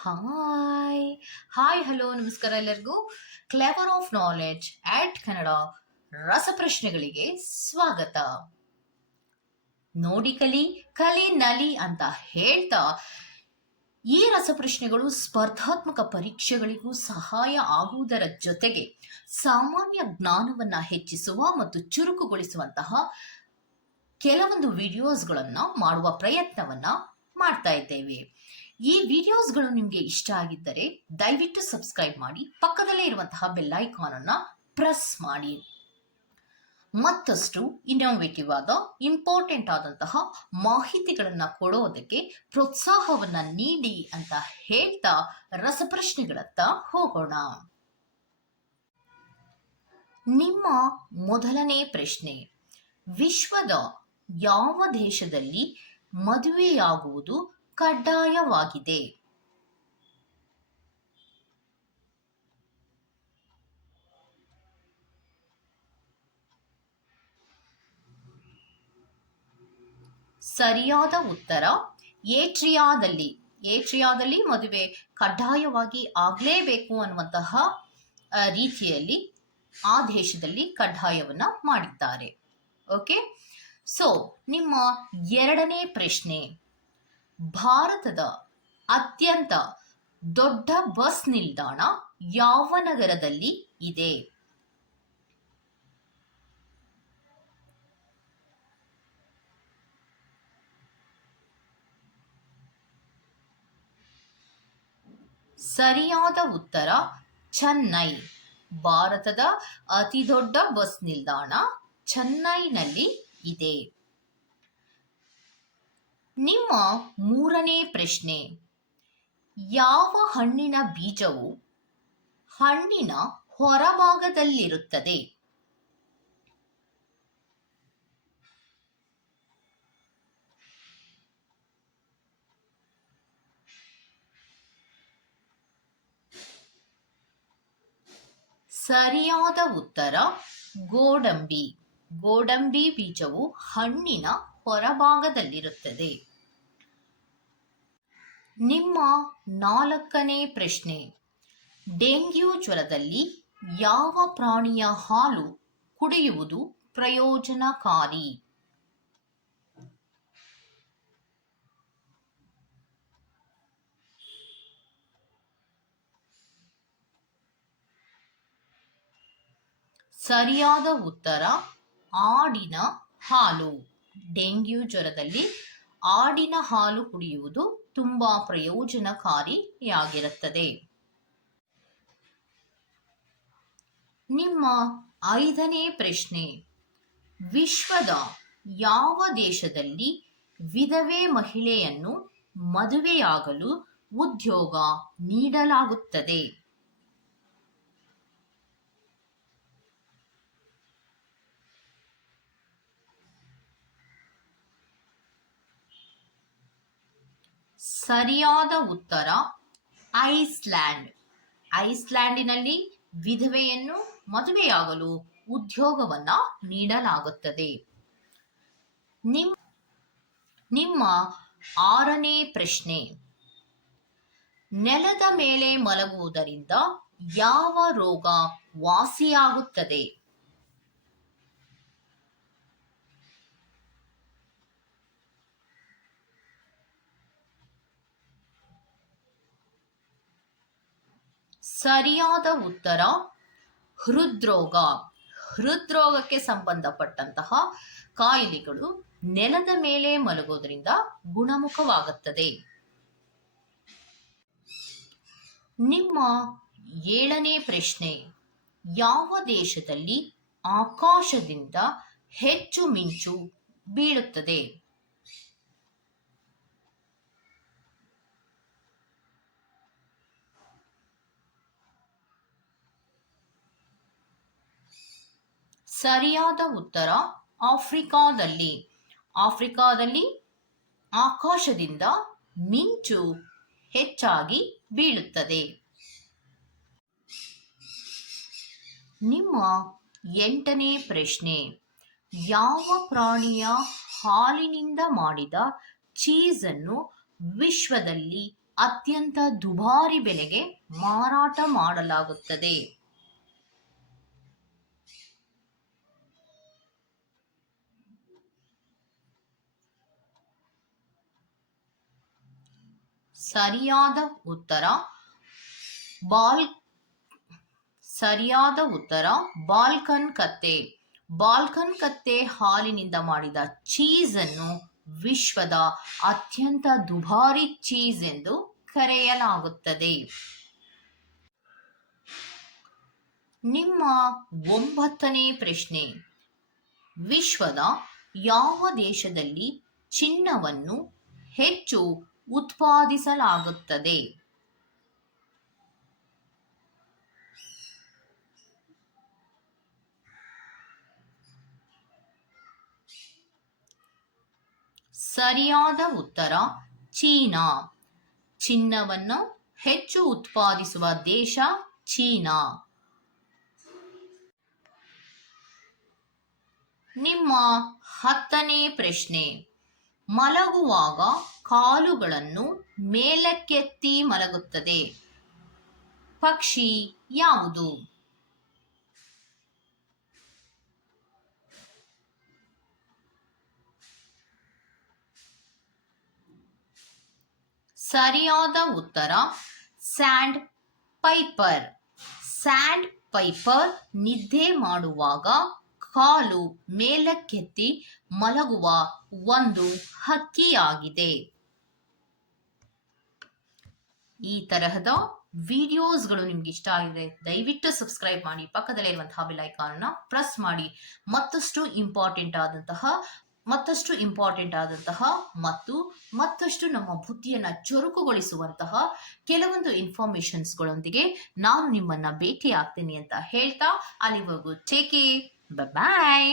Hi hi hello ನಮಸ್ಕಾರ ಎಲ್ಲರಿಗೂ. Clever of knowledge ಆಟ್ ಕನ್ನಡ ರಸಪ್ರಶ್ನೆಗಳಿಗೆ ಸ್ವಾಗತ. ನೋಡಿ ಕಲಿ ಕಲಿ ನಲಿ ಅಂತ ಹೇಳ್ತಾ ಈ ರಸಪ್ರಶ್ನೆಗಳು ಸ್ಪರ್ಧಾತ್ಮಕ ಪರೀಕ್ಷೆಗಳಿಗೂ ಸಹಾಯ ಆಗುವುದರ ಜೊತೆಗೆ ಸಾಮಾನ್ಯ ಜ್ಞಾನವನ್ನ ಹೆಚ್ಚಿಸುವ ಮತ್ತು ಚುರುಕುಗೊಳಿಸುವಂತಹ ಕೆಲವೊಂದು ವಿಡಿಯೋಸ್ಗಳನ್ನ ಮಾಡುವ ಪ್ರಯತ್ನವನ್ನ ಮಾಡ್ತಾ ಇದ್ದೇವೆ. ಈ ವಿಡಿಯೋಸ್ಗಳು ನಿಮಗೆ ಇಷ್ಟ ಆಗಿದ್ದರೆ ದಯವಿಟ್ಟು ಸಬ್ಸ್ಕ್ರೈಬ್ ಮಾಡಿ, ಪಕ್ಕದಲ್ಲೇ ಇರುವಂತಹ ಬೆಲ್ ಐಕಾನ್ ಅನ್ನ ಪ್ರೆಸ್ ಮಾಡಿ. ಮತ್ತಷ್ಟು ಇನ್ನೋವೇಟಿವ್ ಆದ ಇಂಪಾರ್ಟೆಂಟ್ ಆದಂತಹ ಮಾಹಿತಿಗಳನ್ನ ಕೊಡೋದಕ್ಕೆ ಪ್ರೋತ್ಸಾಹವನ್ನ ನೀಡಿ ಅಂತ ಹೇಳ್ತಾ ರಸಪ್ರಶ್ನೆಗಳತ್ತ ಹೋಗೋಣ. ನಿಮ್ಮ ಮೊದಲನೇ ಪ್ರಶ್ನೆ: ವಿಶ್ವದ ಯಾವ ದೇಶದಲ್ಲಿ ಮದುವೆಯಾಗುವುದು ಕಡ್ಡಾಯವಾಗಿದೆ? ಸರಿಯಾದ ಉತ್ತರ ಏಟ್ರಿಯಾದಲ್ಲಿ ಮದುವೆ ಕಡ್ಡಾಯವಾಗಿ ಆಗಲೇಬೇಕು ಅನ್ನುವಂತಹ ರೀತಿಯಲ್ಲಿ ಆ ದೇಶದಲ್ಲಿ ಕಡ್ಡಾಯವನ್ನ ಮಾಡಿದ್ದಾರೆ. ಓಕೆ, ಸೊ ನಿಮ್ಮ ಎರಡನೇ ಪ್ರಶ್ನೆ: ಭಾರತದ ಅತ್ಯಂತ ದೊಡ್ಡ ಬಸ್ ನಿಲ್ದಾಣ ಯಾವ ನಗರದಲ್ಲಿ ಇದೆ? ಸರಿಯಾದ ಉತ್ತರ ಚೆನ್ನೈ. ಭಾರತದ ಅತಿ ದೊಡ್ಡ ಬಸ್ ನಿಲ್ದಾಣ ಚೆನ್ನೈನಲ್ಲಿ ಇದೆ. ನಿಮ್ಮ ಮೂರನೇ ಪ್ರಶ್ನೆ: ಯಾವ ಹಣ್ಣಿನ ಬೀಜವು ಹಣ್ಣಿನ ಹೊರಭಾಗದಲ್ಲಿರುತ್ತದೆ? ಸರಿಯಾದ ಉತ್ತರ ಗೋಡಂಬಿ. ಗೋಡಂಬಿ ಬೀಜವು ಹಣ್ಣಿನ ಹೊರಭಾಗದಲ್ಲಿರುತ್ತದೆ. ನಿಮ್ಮ ನಾಲ್ಕನೇ ಪ್ರಶ್ನೆ: ಡೆಂಗ್ಯೂ ಜ್ವರದಲ್ಲಿ ಯಾವ ಪ್ರಾಣಿಯ ಹಾಲು ಕುಡಿಯುವುದು ಪ್ರಯೋಜನಕಾರಿ? ಸರಿಯಾದ ಉತ್ತರ ಆಡಿನ ಹಾಲು. ಡೆಂಗ್ಯೂ ಜ್ವರದಲ್ಲಿ ಆಡಿನ ಹಾಲು ಕುಡಿಯುವುದು ತುಂಬಾ ಪ್ರಯೋಜನಕಾರಿಯಾಗಿರುತ್ತದೆ. ನಿಮ್ಮ ಐದನೇ ಪ್ರಶ್ನೆ: ವಿಶ್ವದ ಯಾವ ದೇಶದಲ್ಲಿ ವಿಧವೆ ಮಹಿಳೆಯನ್ನು ಮದುವೆಯಾಗಲು ಉದ್ಯೋಗ ನೀಡಲಾಗುತ್ತದೆ? ಸರಿಯಾದ ಉತ್ತರ ಐಸ್ಲ್ಯಾಂಡ್. ಐಸ್ಲ್ಯಾಂಡಿನಲ್ಲಿ ವಿಧವೆಯನ್ನು ಮದುವೆಯಾಗಲು ಉದ್ಯೋಗವನ್ನ ನೀಡಲಾಗುತ್ತದೆ. ನಿಮ್ಮ ಆರನೇ ಪ್ರಶ್ನೆ: ನೆಲದ ಮೇಲೆ ಮಲಗುವುದರಿಂದ ಯಾವ ರೋಗ ವಾಸಿಯಾಗುತ್ತದೆ? ಸರಿಯಾದ ಉತ್ತರ ಹೃದ್ರೋಗ. ಹೃದ್ರೋಗಕ್ಕೆ ಸಂಬಂಧಪಟ್ಟಂತಹ ಕಾಯಿಲೆಗಳು ನೆಲದ ಮೇಲೆ ಮಲಗೋದ್ರಿಂದ ಗುಣಮುಖವಾಗುತ್ತದೆ. ನಿಮ್ಮ ಏಳನೇ ಪ್ರಶ್ನೆ: ಯಾವ ದೇಶದಲ್ಲಿ ಆಕಾಶದಿಂದ ಹೆಚ್ಚು ಮಿಂಚು ಬೀಳುತ್ತದೆ? ಸರಿಯಾದ ಉತ್ತರ ಆಫ್ರಿಕಾದಲ್ಲಿ. ಆಫ್ರಿಕಾದಲ್ಲಿ ಆಕಾಶದಿಂದ ಮಿಂಚು ಹೆಚ್ಚಾಗಿ ಬೀಳುತ್ತದೆ. ನಿಮ್ಮ ಎಂಟನೇ ಪ್ರಶ್ನೆ: ಯಾವ ಪ್ರಾಣಿಯ ಹಾಲಿನಿಂದ ಮಾಡಿದ ಚೀಸ್ ಅನ್ನು ವಿಶ್ವದಲ್ಲಿ ಅತ್ಯಂತ ದುಬಾರಿ ಬೆಲೆಗೆ ಮಾರಾಟ ಮಾಡಲಾಗುತ್ತದೆ. ಸರಿಯಾದ ಉತ್ತರ ಬಾಲ್ಕನ್ ಕತ್ತೆ. ಬಾಲ್ಕನ್ ಕತ್ತೆ ಹಾಲಿನಿಂದ ಮಾಡಿದ ಚೀಸ್ ಅನ್ನು ವಿಶ್ವದ ಅತ್ಯಂತ ದುಬಾರಿ ಚೀಸ್ ಎಂದು ಕರೆಯಲಾಗುತ್ತದೆ. ನಿಮ್ಮ 9ನೇ ಪ್ರಶ್ನೆ, ವಿಶ್ವದ ಯಾವ ದೇಶದಲ್ಲಿ ಚಿನ್ನವನ್ನು ಹೆಚ್ಚು ಉತ್ಪಾದಿಸಲಾಗುತ್ತದೆ? ಸರಿಯಾದ ಉತ್ತರ ಚೀನಾ. ಚಿನ್ನವನ್ನು ಹೆಚ್ಚು ಉತ್ಪಾದಿಸುವ ದೇಶ ಚೀನಾ. ನಿಮ್ಮ 10ನೇ ಪ್ರಶ್ನೆ, ಮಲಗುವಾಗ ಕಾಲುಗಳನ್ನು ಮೇಲಕ್ಕೆತ್ತಿ ಮಲಗುತ್ತದೆ. ಪಕ್ಷಿ ಯಾವುದು? ಸರಿಯಾದ ಉತ್ತರ ಸ್ಯಾಂಡ್ ಪೈಪರ್. ಸ್ಯಾಂಡ್ ಪೈಪರ್ ನಿದ್ದೆ ಮಾಡುವಾಗ ಕಾಲು ಮೇಲಕ್ಕೆತ್ತಿ ಮಲಗುವ ಒಂದು ಹಕ್ಕಿಯಾಗಿದೆ. ಈ ತರಹದ ವಿಡಿಯೋಸ್ಗಳು ನಿಮ್ಗೆ ಇಷ್ಟ ಆಗಿದೆ ದಯವಿಟ್ಟು ಸಬ್ಸ್ಕ್ರೈಬ್ ಮಾಡಿ, ಪಕ್ಕದಲ್ಲಿರುವಂತಹ ಬೆಲ್ ಐಕಾನ್ ಅನ್ನು ಪ್ರೆಸ್ ಮಾಡಿ. ಮತ್ತಷ್ಟು ಇಂಪಾರ್ಟೆಂಟ್ ಆದಂತಹ ಮತ್ತು ಮತ್ತಷ್ಟು ನಮ್ಮ ಬುದ್ಧಿಯನ್ನ ಚುರುಕುಗೊಳಿಸುವಂತಹ ಕೆಲವೊಂದು ಇನ್ಫಾರ್ಮೇಶನ್ಸ್ಗಳೊಂದಿಗೆ ನಾನು ನಿಮ್ಮನ್ನ ಭೇಟಿ ಆಗ್ತೀನಿ ಅಂತ ಹೇಳ್ತಾ, ಅಲ್ಲಿವರೆಗೂ ಟೇಕ್ ಕೇರ್, ಬಾಯ್.